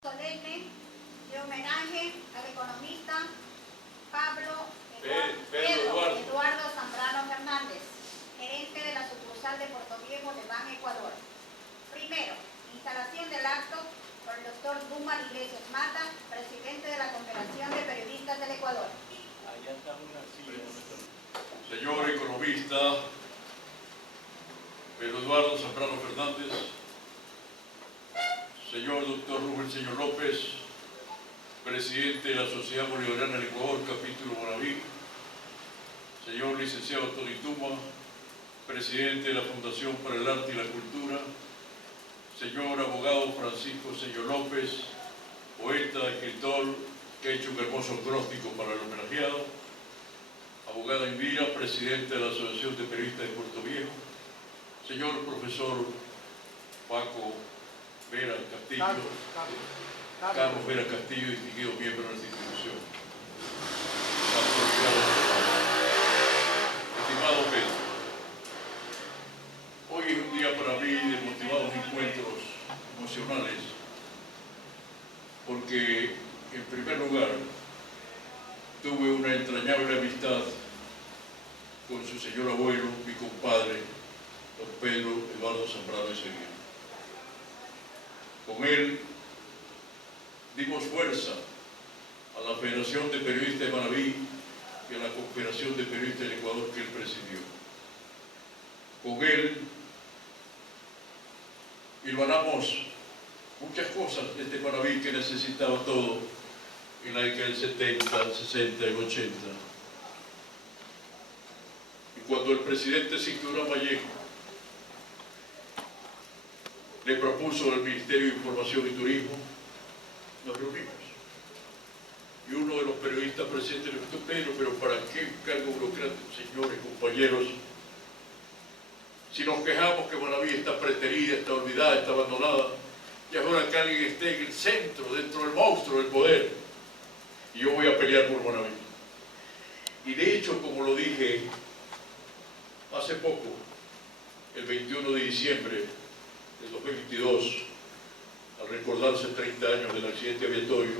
Solemne de homenaje al economista Pedro Eduardo Zambrano Fernández, gerente de la sucursal de Puerto Viejo de Ban Ecuador. Primero, instalación del acto por el doctor Dumar Iglesias Mata, presidente de la Confederación de Periodistas del Ecuador. Señor economista Pedro Eduardo Zambrano Fernández, señor doctor Rubén Señor López, presidente de la Sociedad Bolivariana del Ecuador, capítulo Manaví, señor licenciado Tony Tuma, presidente de la Fundación para el Arte y la Cultura, señor abogado Francisco Señor López, poeta, escritor, que ha hecho un hermoso acróstico para el homenajeado, abogada Indira, presidente de la Asociación de Periodistas de Puerto Viejo, señor profesor Paco Vera Castillo, Carlos Vera Castillo, distinguido miembro de esta institución. Estimado Pedro, hoy es un día para mí de motivados encuentros emocionales, porque en primer lugar tuve una entrañable amistad con su señor abuelo, mi compadre, don Pedro Eduardo Zambrano Seguí. Con él dimos fuerza a la Federación de Periodistas de Manaví y a la Confederación de Periodistas del Ecuador que él presidió. Con él hilvanamos muchas cosas de este Manaví que necesitaba todo en la década del 70, 60 y 80. Y cuando el presidente Cinturón Vallejo le propuso al Ministerio de Información y Turismo, nos reunimos. Y uno de los periodistas presentes le preguntó: Pedro, ¿pero para qué cargo burocrático, señores, compañeros? Si nos quejamos que Manaví está preterida, está olvidada, está abandonada, y ahora que alguien esté en el centro, dentro del monstruo del poder, y yo voy a pelear por Manaví. Y de hecho, como lo dije hace poco, el 21 de diciembre del 2022, al recordarse 30 años del accidente aviatorio,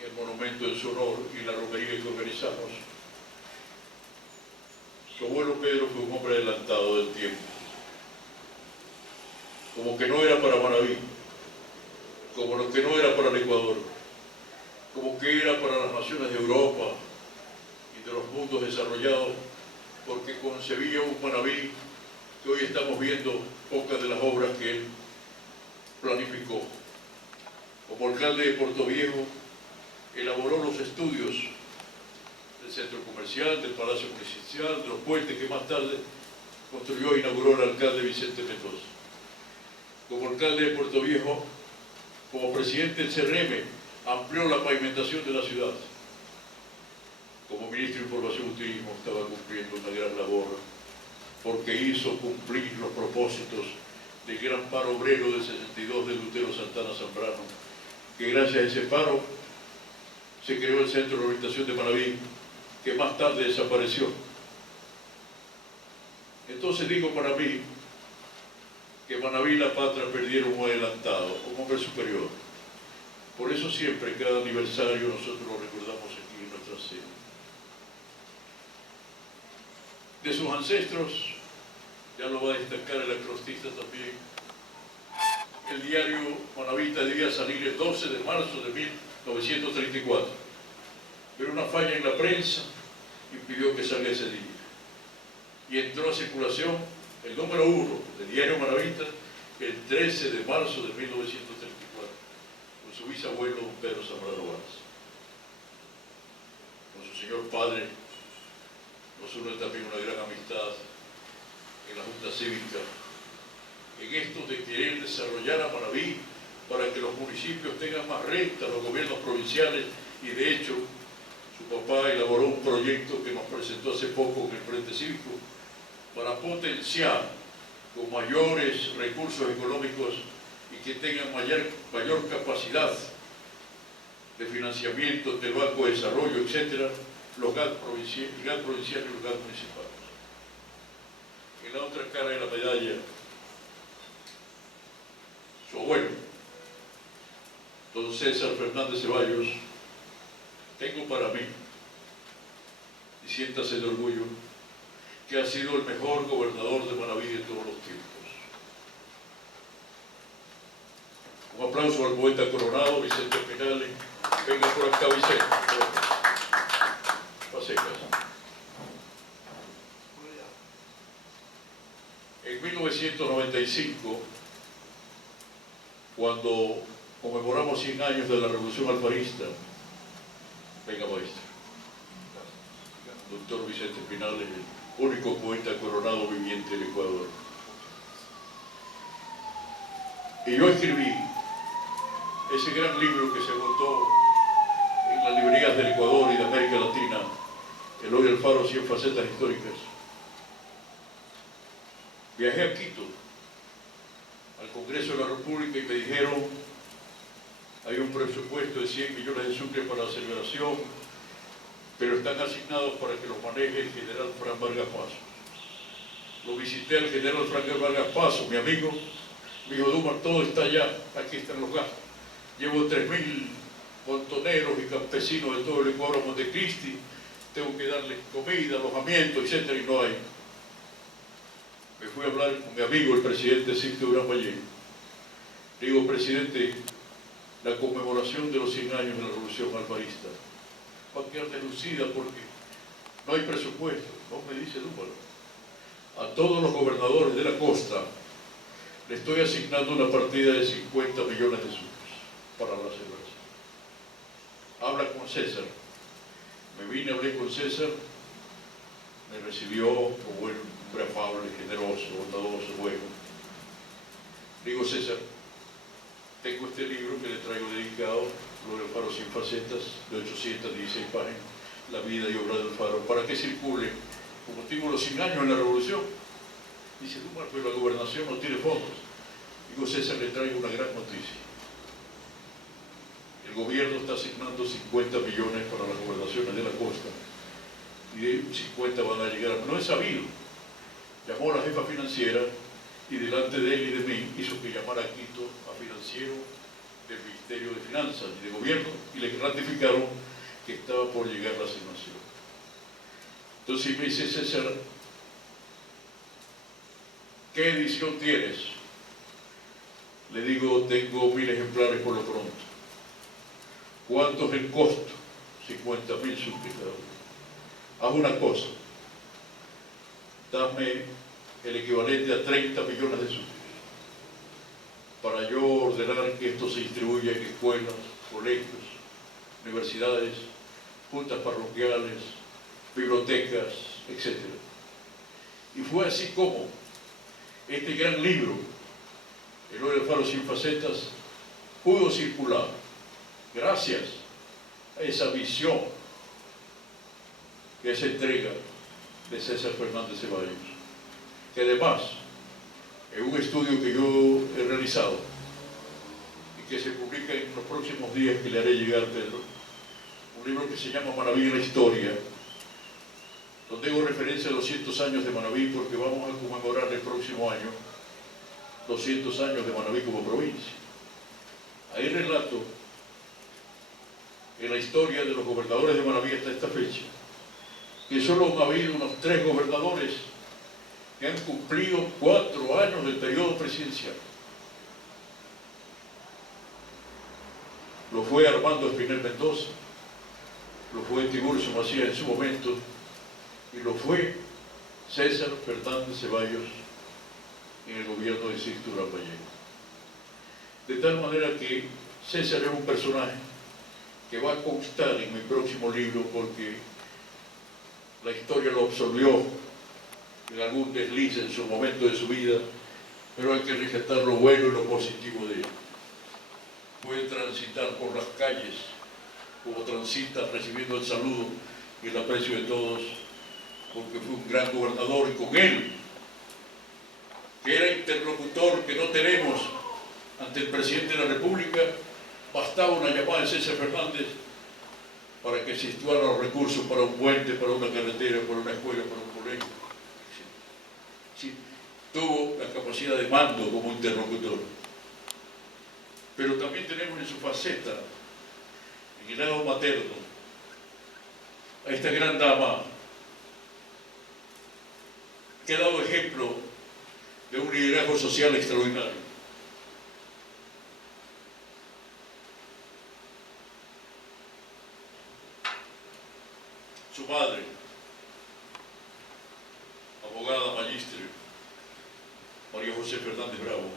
en el monumento en su honor y la romería que organizamos, su abuelo Pedro fue un hombre adelantado del tiempo. Como que no era para Manaví, como lo que no era para el Ecuador, como que era para las naciones de Europa y de los mundos desarrollados, porque concebía un Manaví que hoy estamos viendo pocas de las obras que él planificó. Como alcalde de Puerto Viejo, elaboró los estudios del centro comercial, del Palacio Municipal, de los puentes que más tarde construyó e inauguró el alcalde Vicente Mendoza. Como alcalde de Puerto Viejo, como presidente del CRM, amplió la pavimentación de la ciudad. Como ministro de Información y Turismo estaba cumpliendo una gran labor, porque hizo cumplir los propósitos del gran paro obrero del 62 de Lutero Santana Zambrano, que gracias a ese paro se creó el Centro de Rehabilitación de Manaví, que más tarde desapareció. Entonces digo para mí que Manaví y la patria perdieron un adelantado, un hombre superior. Por eso siempre, en cada aniversario, nosotros lo recordamos aquí en nuestra sede. De sus ancestros, ya lo va a destacar el acrostista también, el diario Manavita debía salir el 12 de marzo de 1934, pero una falla en la prensa impidió que salga ese día. Y entró a circulación el número 1 del diario Manavita el 13 de marzo de 1934, con su bisabuelo Pedro Zambrano Vázquez. Con su señor padre nos une también una gran amistad en la Junta Cívica, en esto de querer desarrollar a Manaví para que los municipios tengan más renta, los gobiernos provinciales, y de hecho su papá elaboró un proyecto que nos presentó hace poco en el Frente Cívico para potenciar con mayores recursos económicos y que tengan mayor capacidad de financiamiento del Banco de Desarrollo, etcétera, los GAD provinciales y los GAD municipales. En la otra cara de la medalla, su abuelo, don César Fernández Ceballos, tengo para mí, y siéntase de orgullo, que ha sido el mejor gobernador de Manabí de todos los tiempos. Un aplauso al poeta coronado Vicente Espinal. Venga por acá, Vicente. Pase casa. En 1995, cuando conmemoramos 100 años de la Revolución Alfarista, venga, maestro, doctor Vicente Espinal, el único poeta coronado viviente del Ecuador. Y yo escribí ese gran libro que se agotó en las librerías del Ecuador y de América Latina, Eloy Alfaro, 100 facetas históricas. Viajé a Quito, al Congreso de la República, y me dijeron: hay un presupuesto de 100 millones de sucres para la celebración, pero están asignados para que los maneje el general Fran Vargas Paso. Lo visité al general Fran Vargas Paso, mi amigo. Me dijo: Dumar, todo está allá, aquí están los gastos. Llevo 3.000 montoneros y campesinos de todo el Ecuador a Montecristi, tengo que darles comida, alojamiento, etc., y no hay. Me fui a hablar con mi amigo, el presidente Sixto Durán Ballén. Le digo: presidente, la conmemoración de los 100 años de la Revolución Alfarista va a quedar deslucida porque no hay presupuesto. No, me dice Dumar, a todos los gobernadores de la costa le estoy asignando una partida de 50 millones de sucres para la celebración. Habla con César. Me vine, hablé con César, me recibió como buen hombre afable, generoso, bondadoso, bueno. Digo: César, tengo este libro que le traigo dedicado, Eloy Alfaro, 100 facetas, de 816 páginas, la vida y obra de Alfaro, para que circule con motivo de los 100 años de la Revolución. Dice: Dumar, pero la gobernación no tiene fondos. Digo: César, le traigo una gran noticia. El gobierno está asignando 50 millones para las gobernaciones de la costa, y de 50 van a llegar. No es sabido. Llamó a la jefa financiera y delante de él y de mí hizo que llamara a Quito a financiero del Ministerio de Finanzas y de Gobierno, y le ratificaron que estaba por llegar la asignación. Entonces me dice: César, ¿qué edición tienes? Le digo: tengo 1000 ejemplares por lo pronto. ¿Cuánto es el costo? 50.000 sucres cada uno. Haz una cosa, dame el equivalente a 30 millones de sucres para yo ordenar que esto se distribuya en escuelas, colegios, universidades, juntas parroquiales, bibliotecas, etc. Y fue así como este gran libro, Eloy Alfaro, 100 facetas, pudo circular gracias a esa visión, que esa entrega de César Fernández Ceballos, que además, en un estudio que yo he realizado y que se publica en los próximos días, que le haré llegar, Pedro, un libro que se llama Manabí en la Historia, donde hago referencia a 200 años de Manabí, porque vamos a conmemorar el próximo año 200 años de Manabí como provincia. Ahí relato en la historia de los gobernadores de Manabí hasta esta fecha, que solo ha habido unos 3 gobernadores que han cumplido 4 años del periodo presidencial. Lo fue Armando Espinel Mendoza, lo fue Tiburcio Macías en su momento, y lo fue César Fernández Ceballos en el gobierno de Sixto Durán Ballén. De tal manera que César es un personaje que va a constar en mi próximo libro, porque la historia lo absolvió en algún desliz en su momento de su vida, pero hay que rescatar lo bueno y lo positivo de él. Puede transitar por las calles como transita, recibiendo el saludo y el aprecio de todos, porque fue un gran gobernador, y con él, que era interlocutor que no tenemos ante el presidente de la República, bastaba una llamada de César Fernández para que se situaran los recursos para un puente, para una carretera, para una escuela, para un colegio. Sí, tuvo la capacidad de mando como interlocutor. Pero también tenemos en su faceta, en el lado materno, a esta gran dama que ha dado ejemplo de un liderazgo social extraordinario. Su madre, abogada magíster, María José Fernández Bravo,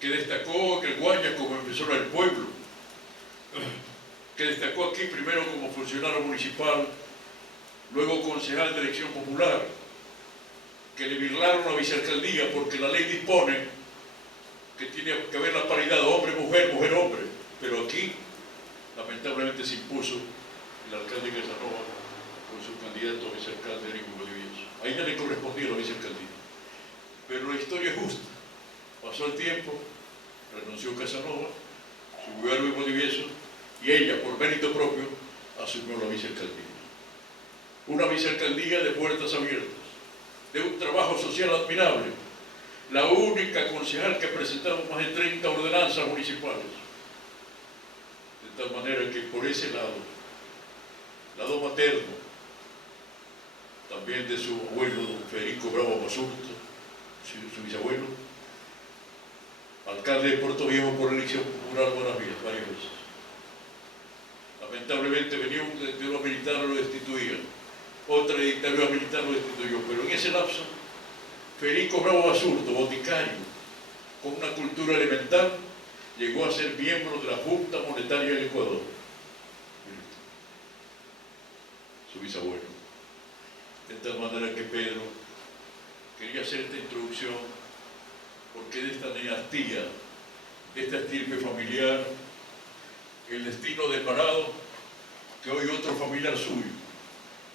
que destacó en el Guaya como defensora del pueblo, que destacó aquí primero como funcionario municipal, luego concejal de elección popular, que le birlaron la vicealcaldía porque la ley dispone que tiene que haber la paridad hombre-mujer, mujer-hombre, pero aquí lamentablemente se impuso el alcalde Casanova con su candidato a vicealcalde Erico Valdivieso. Ahí ya le correspondía la vicealcaldía. Pero la historia es justa. Pasó el tiempo, renunció Casanova, subió a Luis Valdivieso y ella, por mérito propio, asumió la vicealcaldía. Una vicealcaldía de puertas abiertas, de un trabajo social admirable, la única concejal que ha presentado más de 30 ordenanzas municipales. De tal manera que por ese lado materno, también de su abuelo, don Federico Bravo Basurto, su bisabuelo, alcalde de Puerto Viejo por elección popular varias veces. Lamentablemente venía una dictadura militar, lo destituía, otra dictadura militar lo destituyó, pero en ese lapso, Federico Bravo Basurto, boticario, con una cultura elemental, llegó a ser miembro de la Junta Monetaria del Ecuador. Su bisabuelo. De tal manera que Pedro quería hacer esta introducción porque de esta dinastía, de esta estirpe familiar, el destino deparado que hoy otro familiar suyo,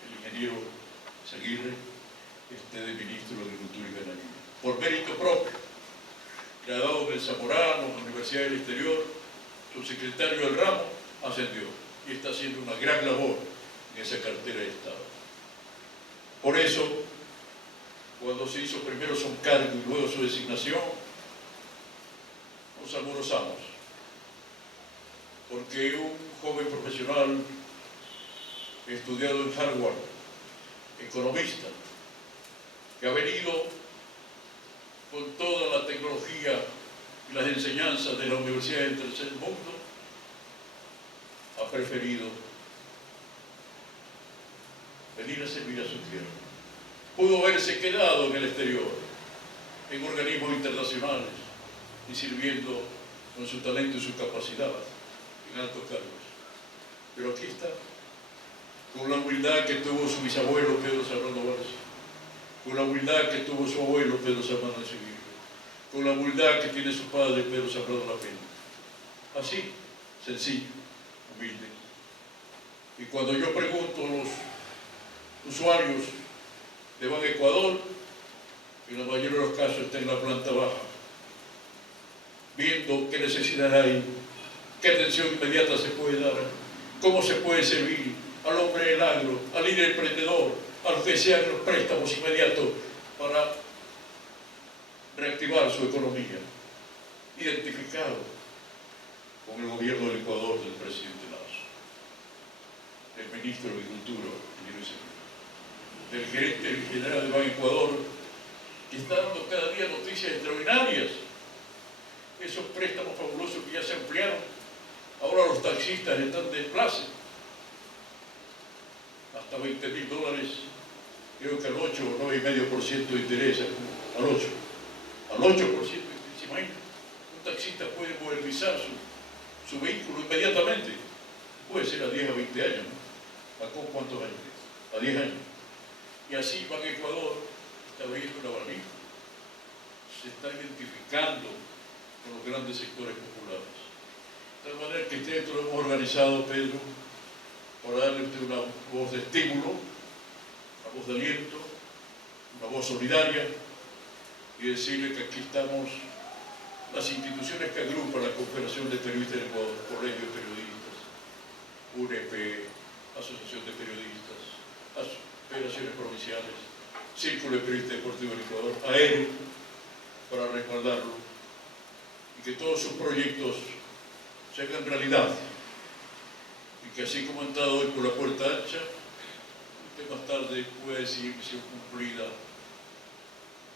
el ingeniero Zaguirre, esté de ministro de Agricultura y Ganadería. Por mérito propio, graduado del Zamorano, en la Universidad del Exterior, su secretario del ramo ascendió y está haciendo una gran labor en esa cartera de Estado. Por eso, cuando se hizo primero su encargo y luego su designación, nos alborozamos, porque un joven profesional estudiado en Harvard, economista, que ha venido con toda la tecnología y las enseñanzas de la Universidad del Tercer Mundo, ha preferido venir a servir a su tierra. Pudo haberse quedado en el exterior, en organismos internacionales, y sirviendo con su talento y su capacidad en altos cargos. Pero aquí está, con la humildad que tuvo su bisabuelo Pedro Serrano Barça, con la humildad que tuvo su abuelo Pedro Serrano Sevilla, con la humildad que tiene su padre Pedro Serrano La Pena. Así, sencillo, humilde. Y cuando yo pregunto a los usuarios de Ban Ecuador, en la mayoría de los casos está en la planta baja, viendo qué necesidad hay, qué atención inmediata se puede dar, cómo se puede servir al hombre del agro, al líder emprendedor, a los que sean los préstamos inmediatos para reactivar su economía, identificado con el gobierno del Ecuador del presidente Lazo, del ministro de Agricultura, del gerente general de Ban Ecuador, que está dando cada día noticias extraordinarias. Esos préstamos fabulosos que ya se ampliaron, ahora los taxistas están de desplace, hasta $20.000, creo que al 8 o 9,5% de interés, al 8%. ¿Se imagina? Un taxista puede modernizar su vehículo inmediatamente, puede ser a 10 a 20 años, ¿no? ¿A cuántos años? A 10 años. Y así Ban Ecuador está abriendo un abanico, se está identificando con los grandes sectores populares. De tal manera que esto lo hemos organizado, Pedro, para darle a usted una voz de estímulo, una voz de aliento, una voz solidaria, y decirle que aquí estamos las instituciones que agrupan la Confederación de Periodistas del Ecuador, Colegio de Periodistas, UNEP, Asociación de Periodistas, Federaciones Provinciales, Círculo de Periodistas Deportivos del Ecuador, AERO, para respaldarlo, y que todos sus proyectos se hagan realidad y que así como ha entrado hoy por la puerta ancha, usted más tarde pueda decir misión cumplida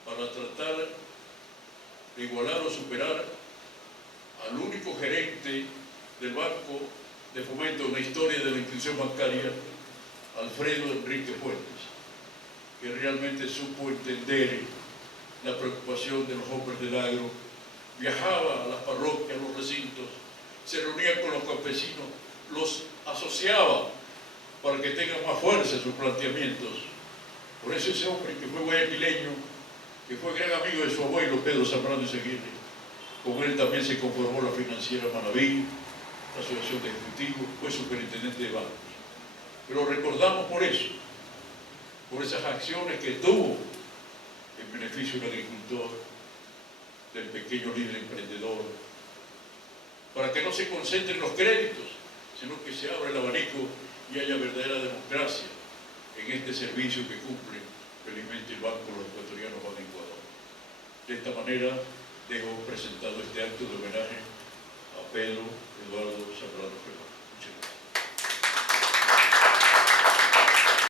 para tratar de igualar o superar al único gerente del Banco de Fomento en la historia de la institución bancaria, Alfredo Enrique Fuentes, que realmente supo entender la preocupación de los hombres del agro, viajaba a las parroquias, a los recintos, se reunía con los campesinos, los asociaba para que tengan más fuerza sus planteamientos. Por eso ese hombre que fue guayaquileño, que fue gran amigo de su abuelo Pedro Zambrano Izaguirre, con él también se conformó la financiera Manaví, la asociación de ejecutivos, fue superintendente de bancos. Pero recordamos por eso, por esas acciones que tuvo en beneficio del agricultor, del pequeño líder emprendedor, para que no se concentren los créditos, sino que se abra el abanico y haya verdadera democracia en este servicio que cumple felizmente el Banco de los Ecuatorianos Ban Ecuador. De esta manera dejo presentado este acto de homenaje a Pedro Eduardo Zambrano Fernández. Muchas gracias.